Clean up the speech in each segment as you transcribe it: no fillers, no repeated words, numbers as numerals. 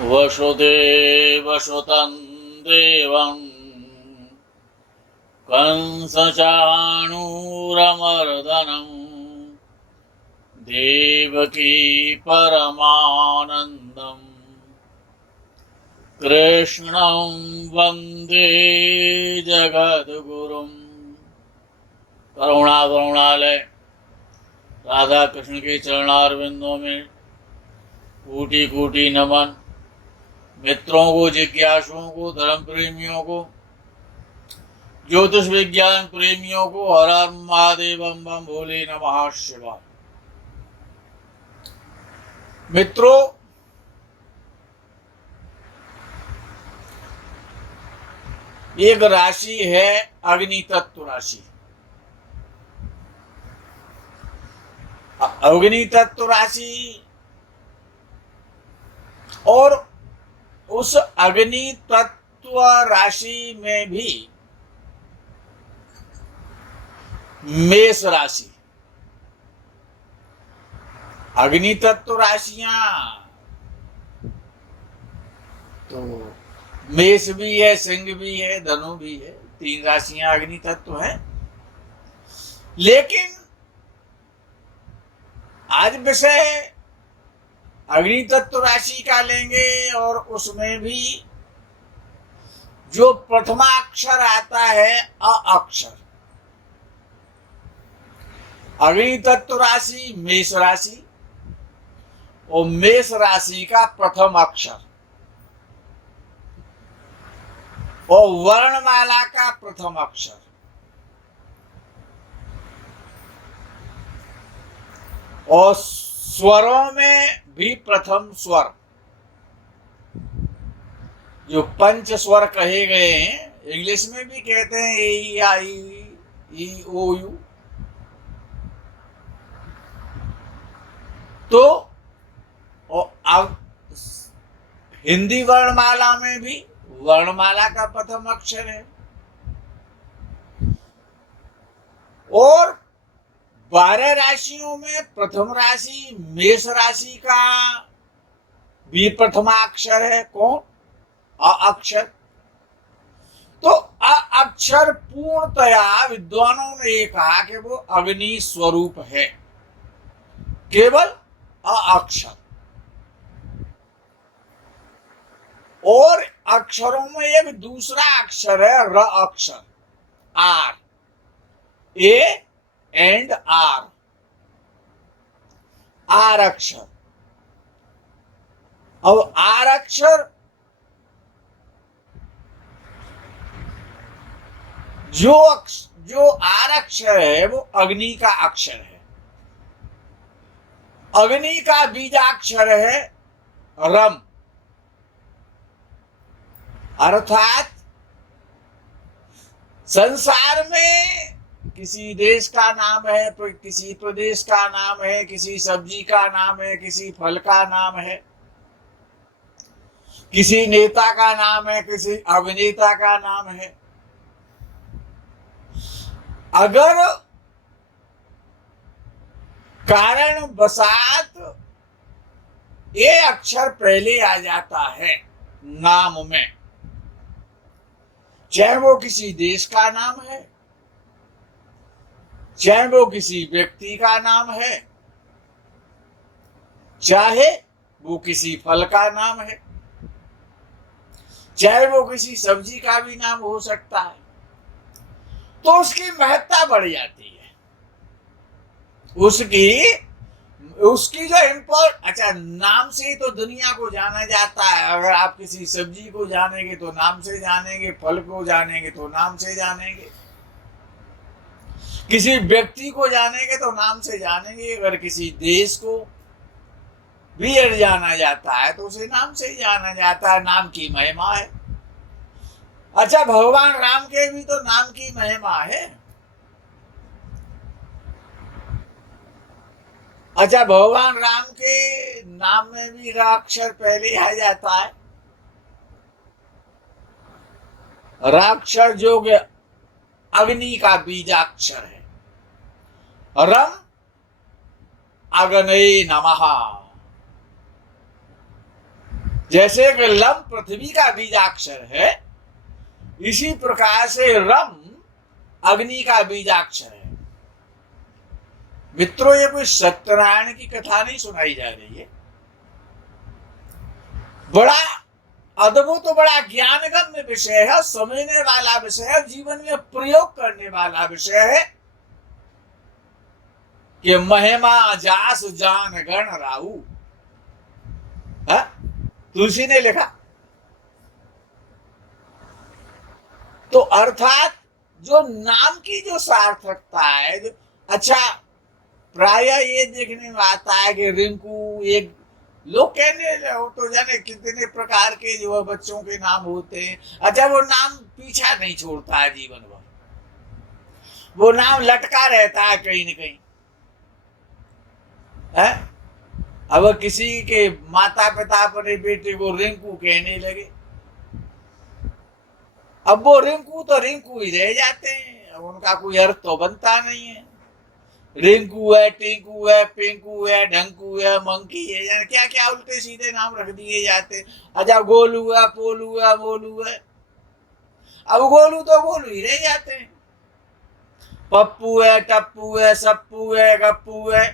वसुदेवसुतं देवं कंसचाणूरमर्दनं देवकी परमानन्दं कृष्णं वन्दे जगद्गुरुं। करुणालय राधा कृष्ण के चरणारविंदों में कोटि कोटि नमन। मित्रों को, जिज्ञासुओं को, धर्म प्रेमियों को, ज्योतिष विज्ञान प्रेमियों को हर हर महादेव बम बम भोले नमः शिवाय। मित्रों, एक राशि है अग्नि तत्व राशि। अग्नि तत्व राशि और उस अग्नि तत्व राशि में भी मेष राशि। अग्नि तत्व राशियां तो मेष भी है, सिंह भी है, धनु भी है। 3 राशियां अग्नि तत्व है। लेकिन आज विषय अग्नि तत्व राशि का लेंगे और उसमें भी जो प्रथमाक्षर आता है अ अक्षर। अग्नि तत्व राशि मेष राशि और मेष राशि का प्रथम अक्षर और वर्णमाला का प्रथम अक्षर और स्वरों में भी प्रथम स्वर, जो पंच स्वर कहे गए हैं, इंग्लिश में भी कहते हैं ए आई ई ओ यू। तो अब हिंदी वर्णमाला में भी वर्णमाला का प्रथम अक्षर है और 12 राशियों में प्रथम राशि मेष राशि का भी प्रथमाक्षर है। कौन? अ अक्षर। तो अ अक्षर पूर्णतया विद्वानों ने ये कहा कि वो अग्नि स्वरूप है, केवल अ अक्षर। और अक्षरों में एक दूसरा अक्षर है र अक्षर, R, A and R, R अक्षर। अब आर अक्षर जो आर अक्षर है वो अग्नि का अक्षर है। अग्नि का बीजाक्षर है रम, अर्थात संसार में किसी देश का नाम है, किसी प्रदेश का नाम है, किसी सब्जी का नाम है, किसी फल का नाम है, किसी नेता का नाम है, किसी अभिनेता का नाम है। अगर कारण वसात ये अक्षर पहले आ जाता है नाम में, चाहे वो किसी देश का नाम है, चाहे वो किसी व्यक्ति का नाम है, चाहे वो किसी फल का नाम है, चाहे वो किसी सब्जी का भी नाम हो सकता है, तो उसकी महत्ता बढ़ जाती है। उसकी जो अच्छा, नाम से ही तो दुनिया को जाना जाता है। अगर आप किसी सब्जी को जानेंगे तो नाम से जानेंगे, फल को जानेंगे तो नाम से जानेंगे, किसी व्यक्ति को जानेंगे तो नाम से जानेंगे, अगर किसी देश को भी जाना जाता है तो उसे नाम से ही जाना जाता है। नाम की महिमा है। अच्छा, भगवान राम के भी तो नाम की महिमा है। अच्छा, भगवान राम के नाम में भी र अक्षर पहले आ जाता है। र अक्षर जो अग्नि का बीजाक्षर है। रम अग्नये नमः। जैसे कि लम पृथ्वी का बीजाक्षर है, इसी प्रकार से रम अग्नि का बीजाक्षर है। मित्रों, ये कोई सत्यनारायण की कथा नहीं सुनाई जा रही है, बड़ा अद्भुत, बड़ा ज्ञानगम्य विषय है, समझने वाला विषय है, जीवन में प्रयोग करने वाला विषय है कि महिमा जास जान गण राहु। तुलसी ने लिखा। तो अर्थात जो नाम की जो सार्थकता है, अच्छा प्राय ये देखने में आता है कि रिंकू, एक लोग कहने तो जाने कितने प्रकार के जो बच्चों के नाम होते हैं। अच्छा, वो नाम पीछा नहीं छोड़ता है जीवन भर, वो नाम लटका रहता है कहीं न कहीं है। अब किसी के माता पिता अपने बेटे को रिंकू कहने लगे, अब वो रिंकू तो रिंकू ही रह जाते हैं, अब उनका कोई अर्थ तो बनता नहीं है। रिंकू है, टिंकू है, पिंकू है, ढंकू है, मंकी है, क्या क्या उल्टे सीधे नाम रख दिए जाते। अच्छा, गोलू है, पोलू है, मोलू है, अब गोलू तो गोलू ही रह जाते हैं। पप्पू है, टप्पू है, सप्पू है, गप्पू है।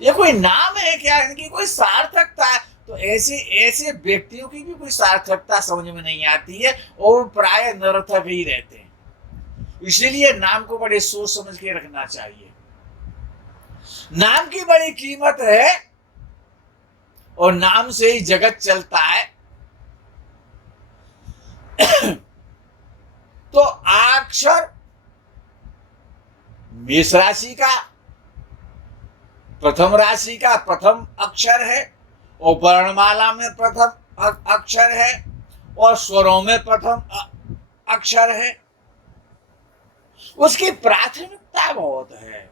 ये कोई नाम है क्या? इनकी कोई सार्थकता है? तो ऐसे ऐसे व्यक्तियों की भी कोई सार्थकता समझ में नहीं आती है और प्राय निरर्थक ही रहते हैं। इसीलिए नाम को बड़े सोच समझ के रखना चाहिए। नाम की बड़ी कीमत है और नाम से ही जगत चलता है। तो अक्षर मेष राशि का प्रथम राशि का प्रथम अक्षर है और वर्णमाला में प्रथम अक्षर है और स्वरों में प्रथम अक्षर है। उसकी प्राथमिकता बहुत है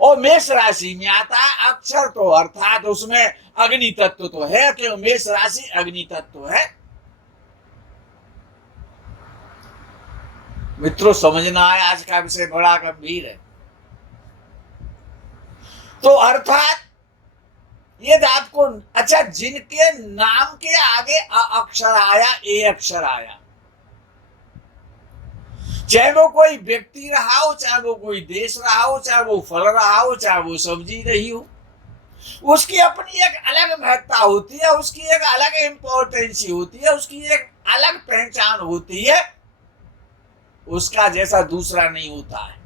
और मेष राशि में आता है अक्षर, तो अर्थात उसमें अग्नि तत्व तो है, कि मेष राशि अग्नि तत्व है। मित्रों, समझना है, आज का विषय बड़ा गंभीर है। तो अर्थात यदि आपको, अच्छा, जिनके नाम के आगे अ अक्षर आया, ए अक्षर आया, चाहे वो कोई व्यक्ति रहा हो, चाहे वो कोई देश रहा हो, चाहे वो फल रहा हो, चाहे वो सब्जी रही हो, उसकी अपनी एक अलग महत्ता होती है, उसकी एक अलग इंपॉर्टेंस होती है, उसकी एक अलग पहचान होती है, उसका जैसा दूसरा नहीं होता है।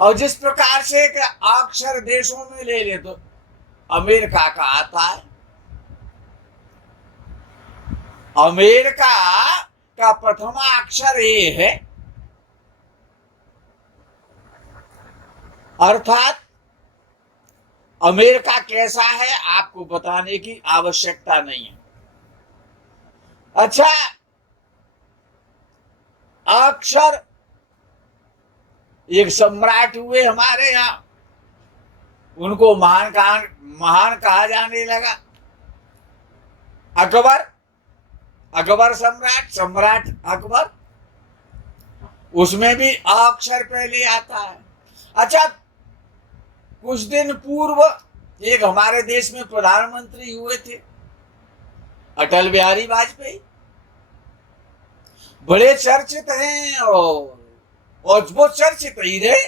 और जिस प्रकार से अक्षर देशों में ले ले तो अमेरिका का आता है, अमेरिका का प्रथम अक्षर ए है, अर्थात अमेरिका कैसा है आपको बताने की आवश्यकता नहीं है। अच्छा, अक्षर एक सम्राट हुए हमारे यहाँ, उनको महान कहा जाने लगा। अकबर सम्राट अकबर, उसमें भी अक्षर पहले आता है। अच्छा, कुछ दिन पूर्व एक हमारे देश में प्रधानमंत्री हुए थे, अटल बिहारी वाजपेयी, बड़े चर्चित हैं और वो चर्चित ही रहे।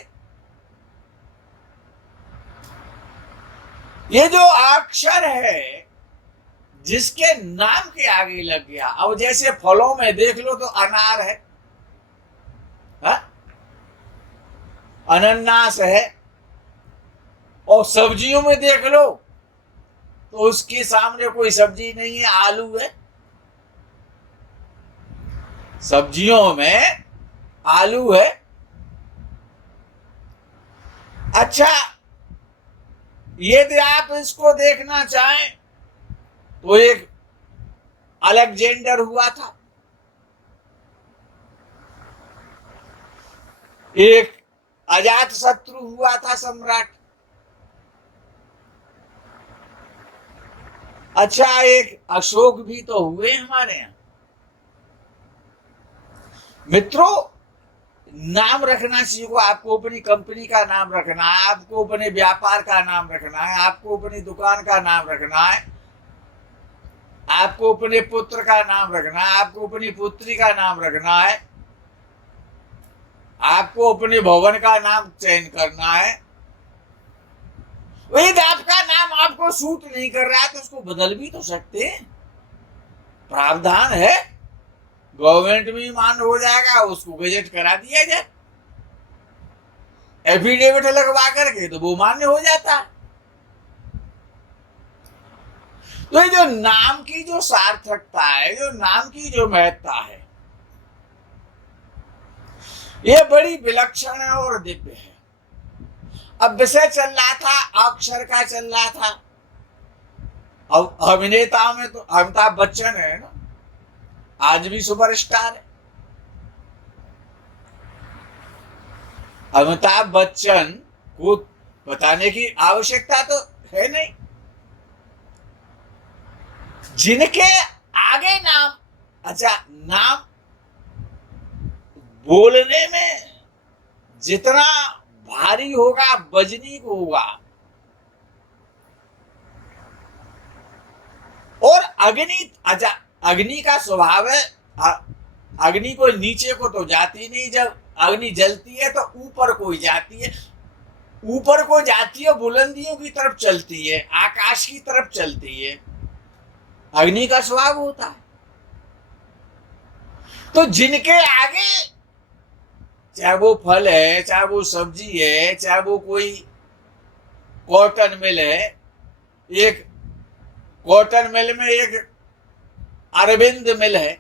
ये जो अक्षर है जिसके नाम के आगे लग गया, अब जैसे फलों में देख लो तो अनार है, अनन्नास है, और सब्जियों में देख लो तो उसके सामने कोई सब्जी नहीं है, आलू है। सब्जियों में आलू है। अच्छा, यदि आप इसको देखना चाहें तो एक अलेक्जेंडर हुआ था, एक अजात शत्रु हुआ था सम्राट। अच्छा, एक अशोक भी तो हुए हमारे यहां। मित्रों, नाम रखना सीखो। आपको अपनी कंपनी का नाम रखना है, आपको अपने व्यापार का नाम रखना है, आपको अपनी दुकान का नाम रखना है, आपको अपने पुत्र का नाम रखना है, आपको अपनी पुत्री का नाम रखना है, आपको अपने भवन का नाम चयन करना है। यदि आपका नाम आपको सूट नहीं कर रहा है तो उसको बदल भी तो सकते हैं, प्रावधान है, गवर्नमेंट में मान्य हो जाएगा, उसको गजट करा दिया जाए, एफिडेविट लगवा करके तो वो मान्य हो जाता है। तो ये जो नाम की जो सार्थकता है, जो नाम की जो महत्ता है, ये बड़ी विलक्षण है और दिव्य है। अब विषय चल रहा था, अक्षर का चल रहा था। अब अभिनेताओं में तो अमिताभ बच्चन है ना, आज भी सुपरस्टार है। अमिताभ बच्चन को बताने की आवश्यकता तो है नहीं। जिनके आगे नाम, अच्छा, नाम बोलने में जितना भारी होगा, वजनीक होगा, और अग्नि, अच्छा, अग्नि का स्वभाव है, अग्नि को नीचे को तो जाती नहीं, जब अग्नि जलती है तो ऊपर को ही जाती है, ऊपर को जाती है, बुलंदियों की तरफ चलती है, आकाश की तरफ चलती है, अग्नि का स्वभाव होता है। तो जिनके आगे, चाहे वो फल है, चाहे वो सब्जी है, चाहे वो कोई कॉटन मिल है, एक कॉटन मिल में एक अरविंद मिल है,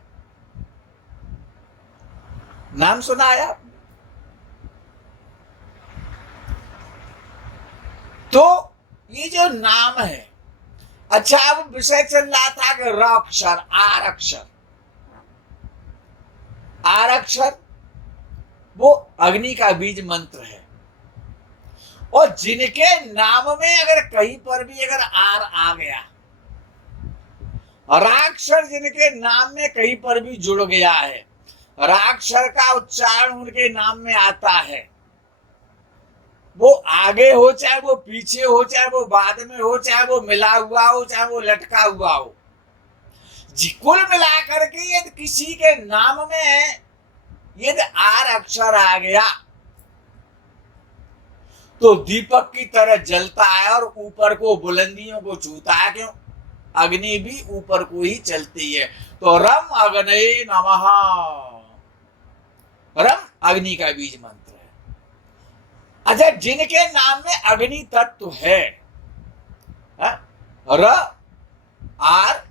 नाम सुना है आपने? तो ये जो नाम है, अच्छा, अब विषय चल रहा था कि र अक्षर, आर अक्षर, आर अक्षर वो अग्नि का बीज मंत्र है। और जिनके नाम में अगर कहीं पर भी अगर आर आ गया, राक्षर जिनके नाम में कहीं पर भी जुड़ गया है, राक्षर का उच्चारण उनके नाम में आता है, वो आगे हो चाहे वो पीछे हो, चाहे वो बाद में हो, चाहे वो मिला हुआ हो, चाहे वो लटका हुआ हो, कुल मिलाकर के यदि किसी के नाम में यदि आर अक्षर आ गया तो दीपक की तरह जलता है और ऊपर को, बुलंदियों को छूता है। क्यों? अग्नि भी ऊपर को ही चलती है। तो रम अग्ने नमः, रम अग्नि का बीज मंत्र है। अच्छा, जिनके नाम में अग्नि तत्व है, र आर,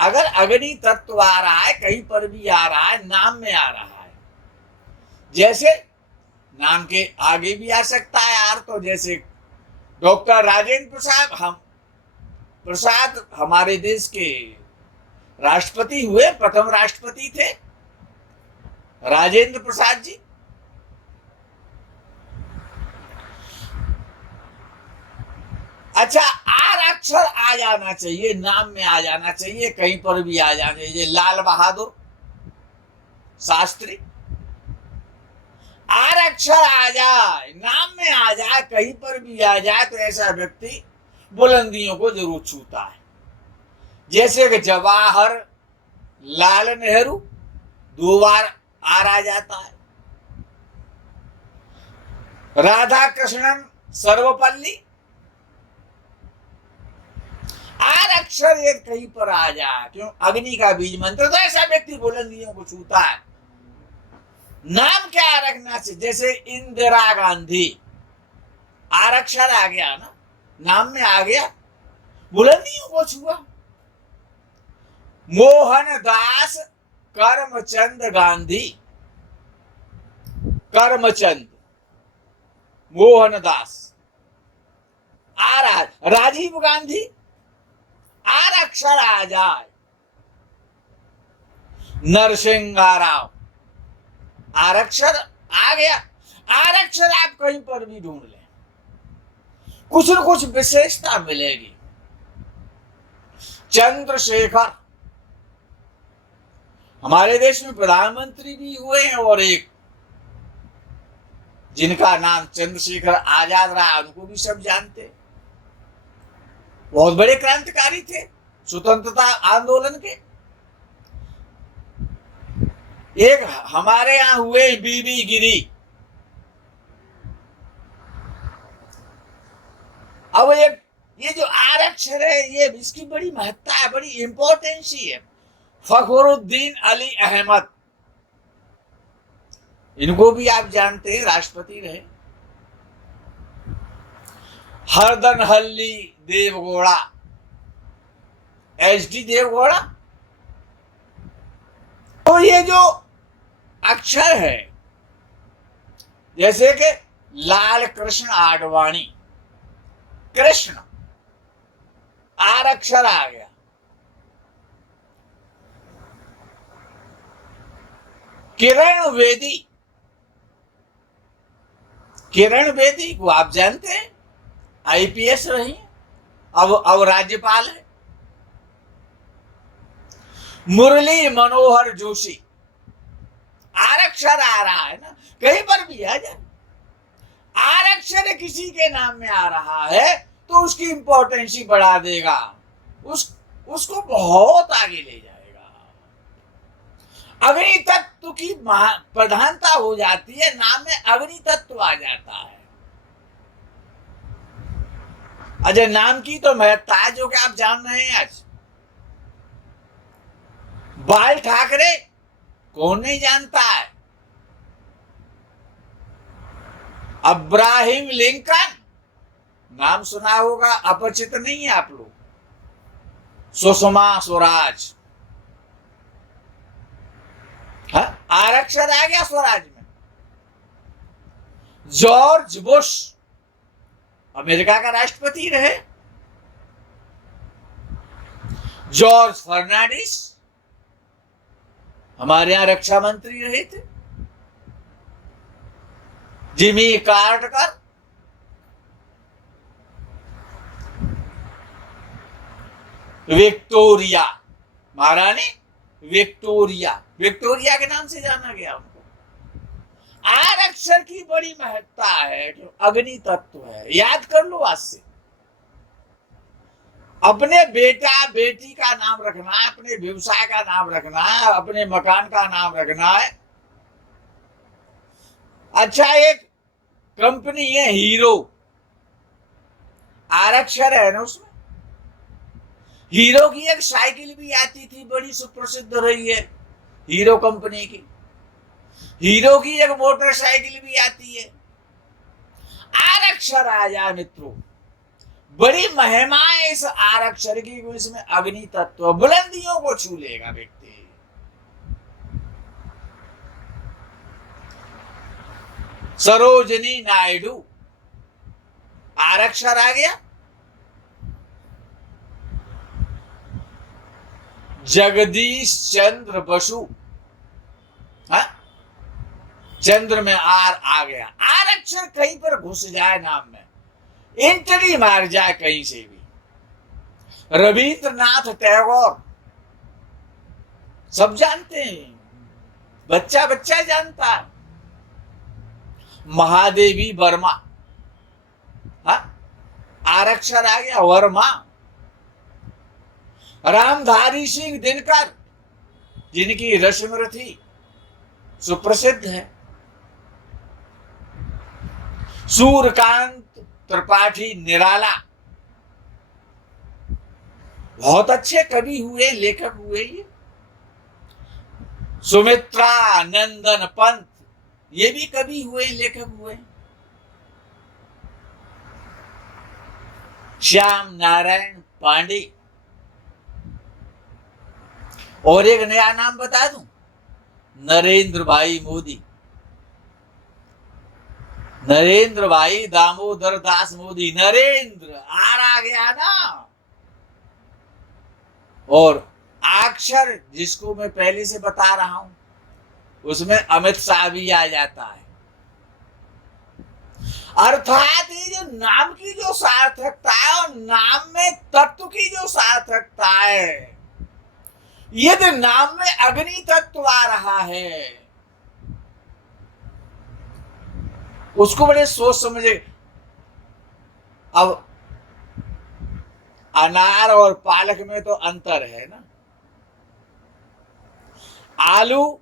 अगर अग्नि तत्व आ रहा है, कहीं पर भी आ रहा है, नाम में आ रहा है, जैसे नाम के आगे भी आ सकता है आर, तो जैसे डॉक्टर राजेंद्र प्रसाद हमारे देश के राष्ट्रपति हुए, प्रथम राष्ट्रपति थे राजेंद्र प्रसाद जी। अच्छा, आर अक्षर आ जाना चाहिए, नाम में आ जाना चाहिए, कहीं पर भी आ जाना चाहिए। लाल बहादुर शास्त्री, आर अक्षर आ जाए, नाम में आ जाए, कहीं पर भी आ जाए, तो ऐसा व्यक्ति बुलंदियों को जरूर छूता है। जैसे कि जवाहर लाल नेहरू, 2 बार आर आ जाता है। राधा कृष्णन सर्वपल्ली, आर अक्षर एक कहीं पर आ जाए, क्यों? अग्नि का बीज मंत्र, तो ऐसा व्यक्ति बुलंदियों को छूता है। नाम क्या रखना चाहिए? जैसे इंदिरा गांधी, आर अक्षर आ गया ना, नाम में आ गया, बुलंदियों को छुआ। मोहनदास करमचंद गांधी, करमचंद मोहनदास, आर, राजीव गांधी, आर अक्षर आ जाए। नरसिंह राव, आर अक्षर आ गया। आर अक्षर आप कहीं पर भी ढूंढ लें, कुछ न कुछ विशेषता मिलेगी। चंद्रशेखर हमारे देश में प्रधानमंत्री भी हुए हैं और एक जिनका नाम चंद्रशेखर आजाद रहा उनको भी सब जानते। बहुत बड़े क्रांतिकारी थे स्वतंत्रता आंदोलन के। एक हमारे यहां हुए बीबी गिरी। अब ये जो आरक्षण है, ये इसकी बड़ी महत्ता है, बड़ी इंपॉर्टेंस है। फखरुद्दीन अली अहमद, इनको भी आप जानते हैं, राष्ट्रपति रहे। Hardanahalli Deve Gowda, H D Deve Gowda. तो ये जो अक्षर है, जैसे कि लाल कृष्ण आडवाणी, कृष्ण आर अक्षर आ गया। किरण बेदी, किरण बेदी को आप जानते हैं, आईपीएस रही, अब राज्यपाल है। मुरली मनोहर जोशी, आरक्षर आ रहा है ना, कहीं पर भी आ जाए आरक्षर किसी के नाम में आ रहा है तो उसकी इंपॉर्टेंस ही बढ़ा देगा, उसको बहुत आगे ले जाएगा। अग्नि तत्व की प्रधानता हो जाती है, नाम में अग्नि तत्व आ जाता है। अजय नाम की तो महत्ता है जो कि आप जान रहे हैं। आज बाल ठाकरे कौन नहीं जानता है, अब्राहिम लिंकन नाम सुना होगा, अपरिचित नहीं है आप लोग। सुषमा स्वराज, आरक्षण आ गया स्वराज में। जॉर्ज बुश, अमेरिका का राष्ट्रपति रहे। जॉर्ज फर्नांडिस, हमारे यहां रक्षा मंत्री रहे थे। जिमी कार्टर, विक्टोरिया, महारानी विक्टोरिया, विक्टोरिया के नाम से जाना गया उनको। आरक्षण की बड़ी महत्ता है, जो अग्नि तत्व है, याद कर लो आज से। अपने बेटा बेटी का नाम रखना है, अपने व्यवसाय का नाम रखना है, अपने मकान का नाम रखना है। अच्छा, एक कंपनी है हीरो, आरक्षण है ना उसमें। हीरो की एक साइकिल भी आती थी, बड़ी सुप्रसिद्ध रही है हीरो कंपनी की। हीरो की एक मोटरसाइकिल भी आती है। आरक्षण आ जाए मित्रों, बड़ी महिमा है इस आरक्षण की, इसमें अग्नि तत्व बुलंदियों को छू लेगा व्यक्ति। सरोजनी नायडू, आरक्षण आ गया। जगदीश चंद्र बसु, चंद्र में आर आ गया। आरक्षण कहीं पर घुस जाए नाम में, एंट्री मार जाए कहीं से भी। रविंद्रनाथ टैगोर, सब जानते हैं, बच्चा बच्चा जानता है। महादेवी वर्मा, आरक्षण आ गया, वर्मा। रामधारी सिंह दिनकर, जिनकी रश्मि सुप्रसिद्ध है। सूर्यकांत त्रिपाठी निराला, बहुत अच्छे कवि हुए, लेखक हुए ये। सुमित्रा नंदन पंत, ये भी कवि हुए, लेखक हुए। श्याम नारायण पांडे। और एक नया नाम बता दूं, नरेंद्र भाई मोदी, नरेंद्र भाई दामोदर दास मोदी। नरेंद्र आर आ गया ना। और अक्षर जिसको मैं पहले से बता रहा हूं, उसमें अमित शाह भी आ जाता है। अर्थात ये जो नाम की जो सार्थकता है और नाम में तत्व की जो सार्थकता है, यदि नाम में अग्नि तत्व आ रहा है उसको बड़े सोच समझे। अब अनार और पालक में तो अंतर है ना। आलू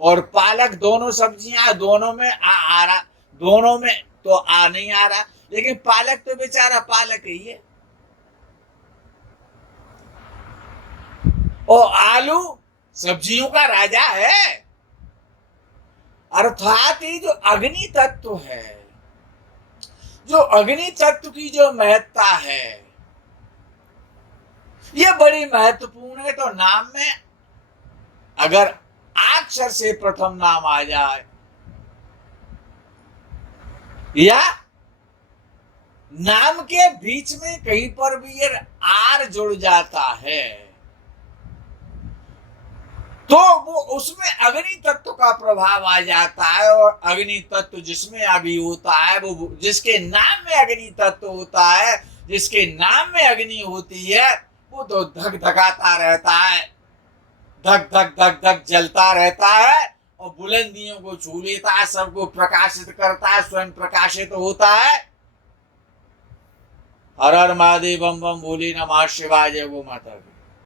और पालक दोनों सब्जियां, दोनों में आ रहा, दोनों में तो आ नहीं आ रहा, लेकिन पालक तो बेचारा पालक ही है। और आलू सब्जियों का राजा है। अर्थात ये जो अग्नि तत्व है, जो अग्नि तत्व की जो महत्ता है, ये बड़ी महत्वपूर्ण है। तो नाम में अगर अक्षर से प्रथम नाम आ जाए या नाम के बीच में कहीं पर भी ये आर जुड़ जाता है, तो वो उसमें अग्नि तत्व का प्रभाव आ जाता है। और अग्नि तत्व जिसमें अभी होता है, वो जिसके नाम में अग्नि तत्व होता है, जिसके नाम में अग्नि होती है, वो तो धक धकाता रहता है, धक धक धक धक जलता रहता है और बुलंदियों को छू लेता है, सबको प्रकाशित करता है, स्वयं प्रकाशित होता है। हर हर महादेव बम बम भोले नमः शिवाय, जय गो माता।